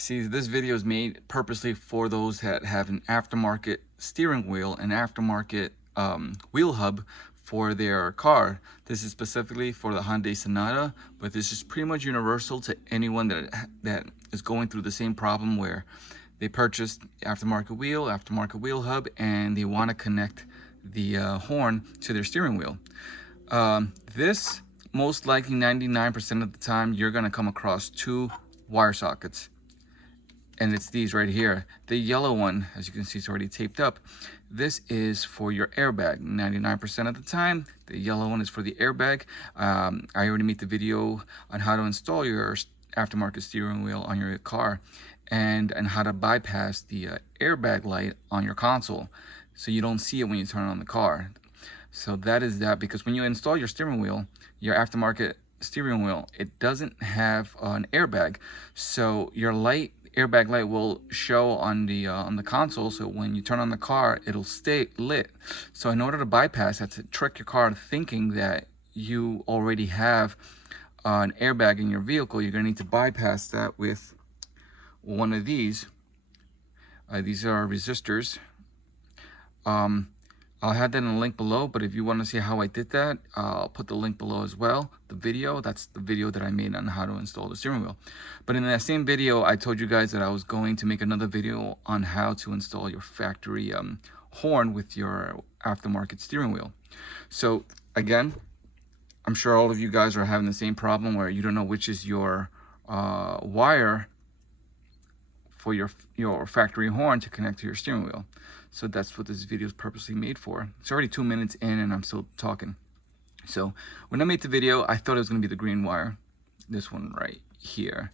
See, this video is made purposely for those that have an aftermarket steering wheel, an aftermarket wheel hub for their car. This is specifically for the Hyundai Sonata, but this is pretty much universal to anyone that is going through the same problem where they purchased aftermarket wheel hub, and they want to connect the horn to their steering wheel. This, most likely 99% of the time, you're going to come across two wire sockets. And it's these right here. The yellow one, as you can see, it's already taped up. This is for your airbag. 99% of the time, the yellow one is for the airbag. I already made the video on how to install your aftermarket steering wheel on your car, and how to bypass the airbag light on your console, so you don't see it when you turn on the car. So that is that, because when you install your steering wheel, your aftermarket steering wheel, it doesn't have an airbag, so your airbag light will show on the console, so when you turn on the car, it'll stay lit. So in order to bypass that, to trick your car thinking that you already have an airbag in your vehicle, you're going to need to bypass that with one of these. These are resistors. I'll have that in the link below, but if you want to see how I did that, I'll put the link below as well. The video, that's the video that I made on how to install the steering wheel. But in that same video, I told you guys that I was going to make another video on how to install your factory horn with your aftermarket steering wheel. So again, I'm sure all of you guys are having the same problem where you don't know which is your wire for your factory horn to connect to your steering wheel. So that's what this video is purposely made for. It's already 2 minutes in and I'm still talking. So when I made the video, I thought it was going to be the green wire, this one right here.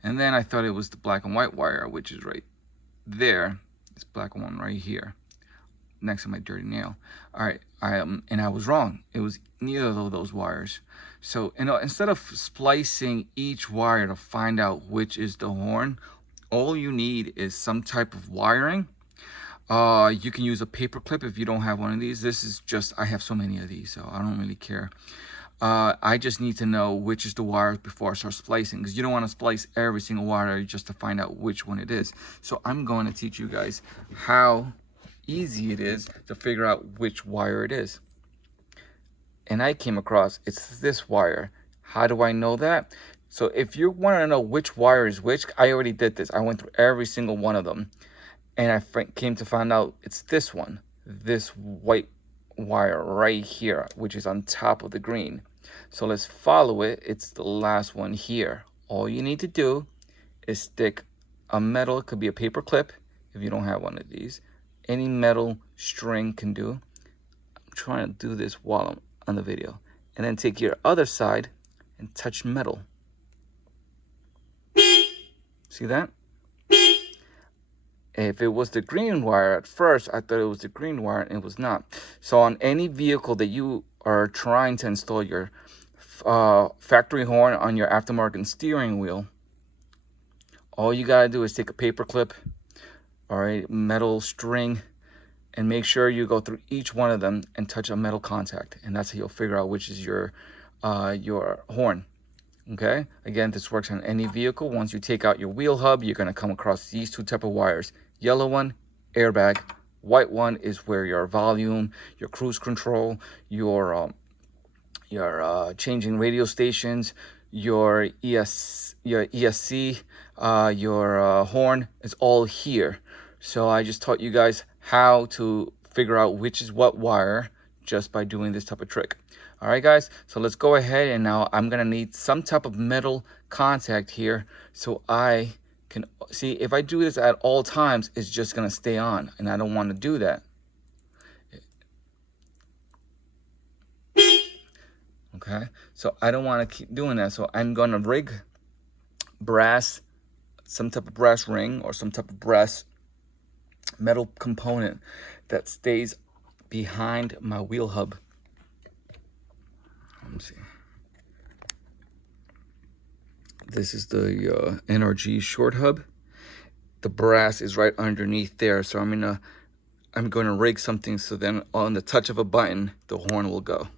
And then I thought it was the black and white wire, which is right there. This black one right here, next to my dirty nail. All right, and I was wrong. It was neither of those wires. So instead of splicing each wire to find out which is the horn, all you need is some type of wiring. You can use a paper clip if you don't have one of these. This is just, I have so many of these, so I don't really care. I just need to know which is the wire before I start splicing, because you don't want to splice every single wire just to find out which one it is. So I'm going to teach you guys how easy it is to figure out which wire it is. And I came across, it's this wire. How do I know that? So if you want to know which wire is which, I already did this. I went through every single one of them. And I came to find out it's this one, this white wire right here, which is on top of the green. So let's follow it. It's the last one here. All you need to do is stick a metal, it could be a paper clip if you don't have one of these. Any metal string can do. I'm trying to do this while I'm on the video. And then take your other side and touch metal. See that? If it was the green wire at first, I thought it was the green wire, and it was not. So on any vehicle that you are trying to install your factory horn on your aftermarket steering wheel, all you gotta do is take a paper clip, all right, metal string, and make sure you go through each one of them and touch a metal contact, and that's how you'll figure out which is your horn. Okay, again, this works on any vehicle. Once you take out your wheel hub, you're going to come across these two type of wires. Yellow one, airbag. White one is where your volume, your cruise control, your changing radio stations, your ESC, your horn is all here. So I just taught you guys how to figure out which is what wire just by doing this type of trick. All right, guys, so let's go ahead, and now I'm gonna need some type of metal contact here so I can see. If I do this at all times, it's just gonna stay on, and I don't want to do that. Okay, so I don't want to keep doing that, so I'm gonna rig brass, some type of brass ring or some type of brass metal component that stays behind my wheel hub. Let me see. This is the NRG Short Hub. The brass is right underneath there, so I'm gonna rig something so then on the touch of a button, the horn will go.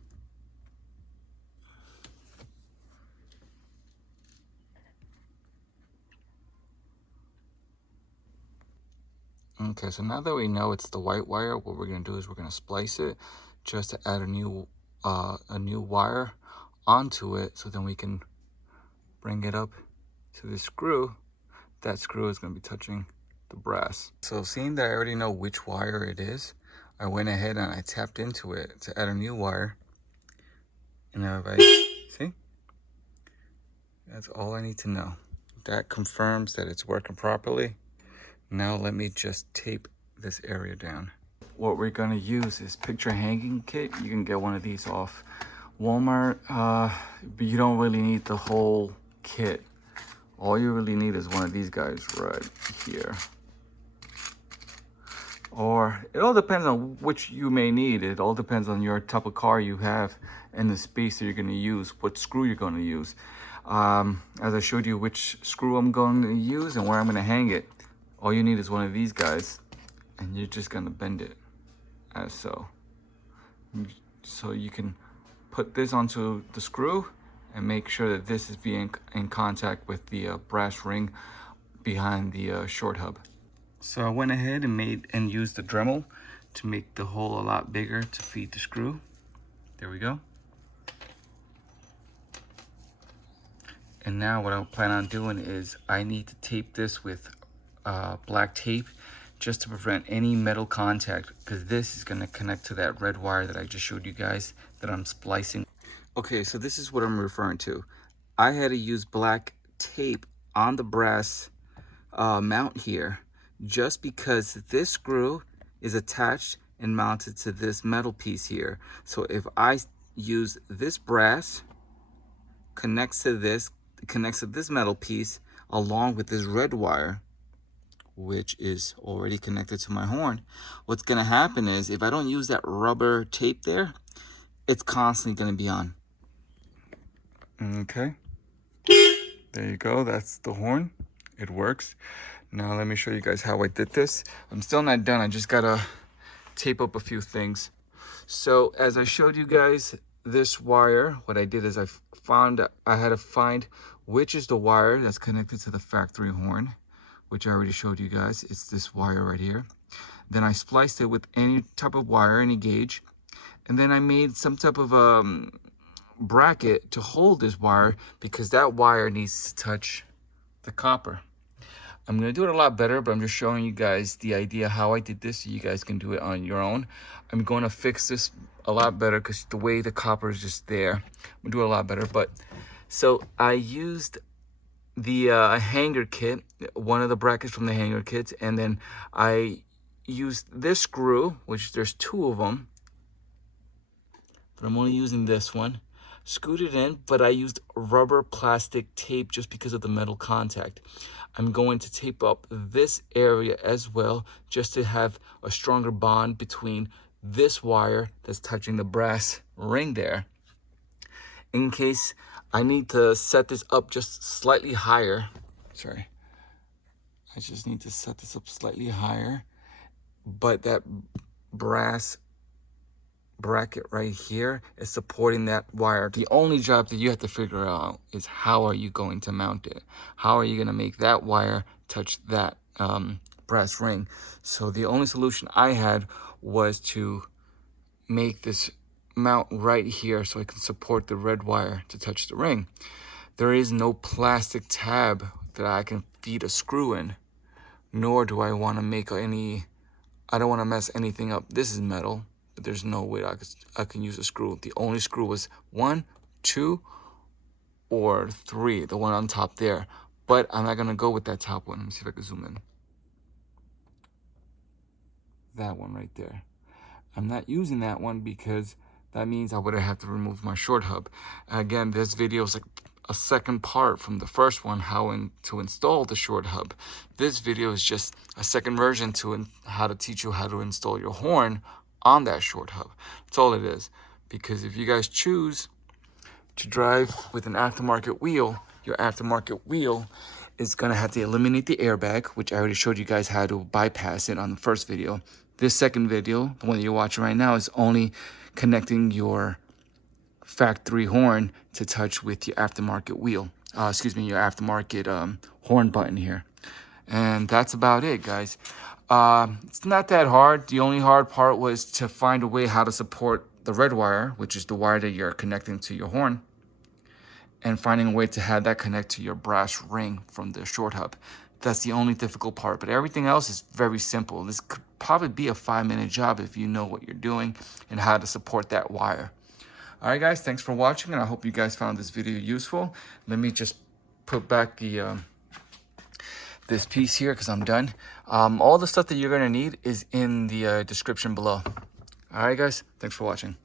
Okay, so now that we know it's the white wire, what we're gonna do is we're gonna splice it just to add a new wire onto it, so then we can bring it up to the screw. That screw is gonna be touching the brass. So seeing that I already know which wire it is, I went ahead and I tapped into it to add a new wire. And now if I see, that's all I need to know. That confirms that it's working properly. Now let me just tape this area down. What we're gonna use is picture hanging kit. You can get one of these off Walmart, but you don't really need the whole kit. All you really need is one of these guys right here. Or it all depends on which you may need. It all depends on your type of car you have and the space that you're gonna use, what screw you're gonna use. As I showed you which screw I'm going to use and where I'm gonna hang it, all you need is one of these guys, and you're just gonna bend it as so. So you can put this onto the screw and make sure that this is being in contact with the brass ring behind the short hub. So I went ahead and used the Dremel to make the hole a lot bigger to feed the screw. There we go. And now what I plan on doing is I need to tape this with black tape just to prevent any metal contact, because this is going to connect to that red wire that I just showed you guys that I'm splicing. Okay, so this is what I'm referring to. I had to use black tape on the brass mount here just because this screw is attached and mounted to this metal piece here. So if I use this brass, connects to this metal piece along with this red wire, which is already connected to my horn, what's gonna happen is if I don't use that rubber tape there, it's constantly gonna be on. Okay, there you go, that's the horn. It works. Now let me show you guys how I did this. I'm still not done, I just gotta tape up a few things. So as I showed you guys this wire, what I did is I had to find which is the wire that's connected to the factory horn, which I already showed you guys. It's this wire right here. Then I spliced it with any type of wire, any gauge. And then I made some type of bracket to hold this wire because that wire needs to touch the copper. I'm going to do it a lot better, but I'm just showing you guys the idea how I did this so you guys can do it on your own. I'm going to fix this a lot better because the way the copper is just there, I'm going to do it a lot better. But so I used the hanger kit, one of the brackets from the hanger kit, and then I used this screw, which there's two of them, but I'm only using this one. Screwed it in, but I used rubber plastic tape just because of the metal contact. I'm going to tape up this area as well, just to have a stronger bond between this wire that's touching the brass ring there. In case I need to set this up just slightly higher. Sorry. I just need to set this up slightly higher. But that brass bracket right here is supporting that wire. The only job that you have to figure out is how are you going to mount it? How are you going to make that wire touch that brass ring? So the only solution I had was to make this mount right here so I can support the red wire to touch the ring. There is no plastic tab that I can feed a screw in, nor do I want to make any, I don't want to mess anything up. This is metal, but there's no way I can use a screw. The only screw was 1, 2, or 3, the one on top there. But I'm not going to go with that top one. Let me see if I can zoom in. That one right there. I'm not using that one because that means I would have to remove my short hub. Again, this video is like a second part from the first one, how to install the short hub. This video is just a second version to how to teach you how to install your horn on that short hub. That's all it is. Because if you guys choose to drive with an aftermarket wheel, your aftermarket wheel is gonna have to eliminate the airbag, which I already showed you guys how to bypass it on the first video. This second video, the one that you're watching right now, is only connecting your factory horn to touch with your aftermarket wheel. Your aftermarket horn button here. And that's about it, guys. It's not that hard. The only hard part was to find a way how to support the red wire, which is the wire that you're connecting to your horn, and finding a way to have that connect to your brass ring from the short hub. That's the only difficult part, but everything else is very simple. This could probably be a 5-minute job if you know what you're doing and how to support that wire. All right, guys, thanks for watching, and I hope you guys found this video useful. Let me just put back the this piece here because I'm done. All the stuff that you're gonna need is in the description below. All right, guys, thanks for watching.